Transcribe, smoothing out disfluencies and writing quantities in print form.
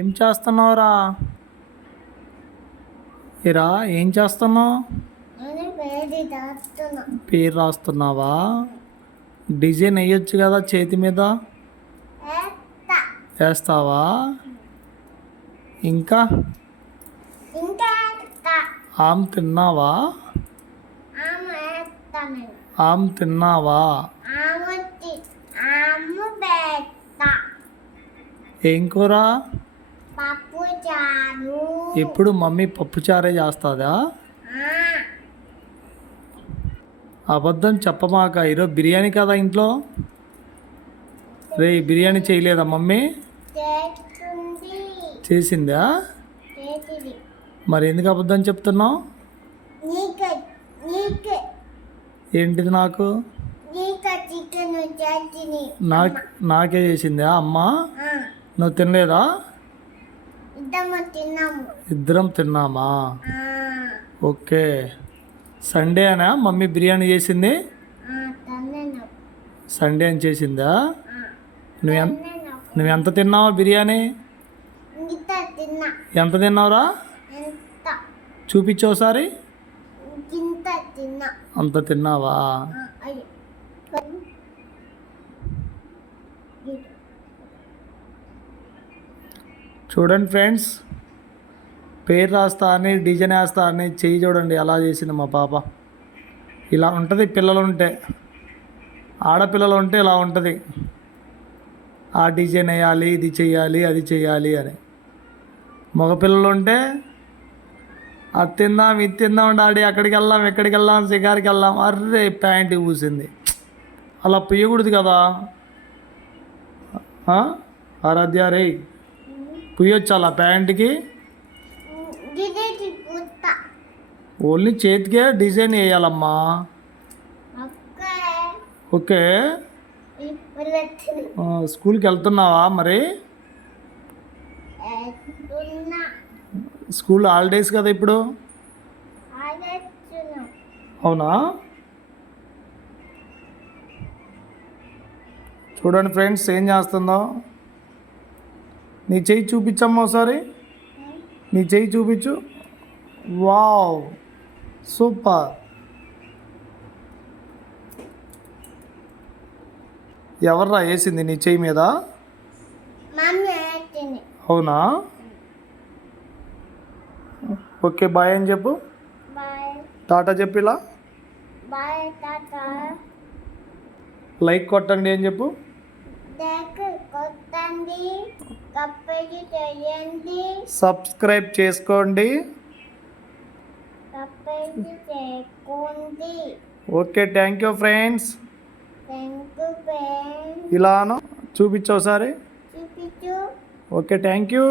ఏం చేస్తున్నావురా? ఏరా ఏం చేస్తున్నావు? పేరు రాస్తున్నావా? డిజైన్ వేయొచ్చు కదా చేతి మీద. వేస్తావా? ఇంకా ఆమ్ తిన్నావా? ఆమ్ తిన్నావా? ఏం కూర? ఎప్పుడు మమ్మీ పప్పుచారే చేస్తుందా? అబద్ధం చెప్పమాక. ఈరోజు బిర్యానీ కదా ఇంట్లో. రే బిర్యానీ చేయలేదా మమ్మీ? చేసిందా? మరి ఎందుకు అబద్ధం చెప్తున్నావు? ఏంటిది నాకు? నాకే చేసిందా అమ్మ? నువ్వు తినలేదా? ఇద్దరం తిన్నామా? ఓకే. సండే అనా మమ్మీ బిర్యానీ చేసింది? సండే అని చేసిందా? నువ్వు ఎంత తిన్నావా బిర్యానీ? ఎంత తిన్నావురా? చూపించు ఒకసారి. అంత తిన్నావా? చూడండి ఫ్రెండ్స్, పేరు రాస్తా అని డిజైన్ వేస్తా అని చెయ్యి చూడండి ఎలా చేసింది మా పాప. ఇలా ఉంటుంది పిల్లలు ఉంటే. ఆడపిల్లలు ఉంటే ఇలా ఉంటుంది. ఆ డిజైన్ వేయాలి, ఇది చెయ్యాలి, అది చెయ్యాలి అని. మగపిల్లలు ఉంటే అది తిందాం, ఇది తిందాం డాడీ, అక్కడికి వెళ్దాం, ఎక్కడికి వెళ్దాం, షికార్కి వెళ్దాం, అర్రే ప్యాంటు పూసింది. అలా పుయ్యకూడదు కదా. ఆరాధ్య రే, పుయ్యొచ్చు అలా ప్యాంటుకి. ఓన్లీ చేతికే డిజైన్ వేయాలమ్మా. ఓకే. స్కూల్కి వెళ్తున్నావా మరి? స్కూల్ హాలిడేస్ కదా ఇప్పుడు. అవునా? చూడండి ఫ్రెండ్స్ ఏం చేస్తుందో. నీ చెయ్యి చూపించమ్మా ఒకసారి. నీ చెయ్యి చూపించు. Wow, super. ఎవర్రా వేసింది నీ చెయ్యి మీద? అవునా? ఓకే బాయ్ అని చెప్పు. టాటా చెప్పు. ఇలా లైక్ కొట్టండి అని చెప్పు. సబ్స్క్రైబ్ చేసుకోండి. Okay thank you friends. ఇలాను చూపించు ఒకసారి. Okay thank you.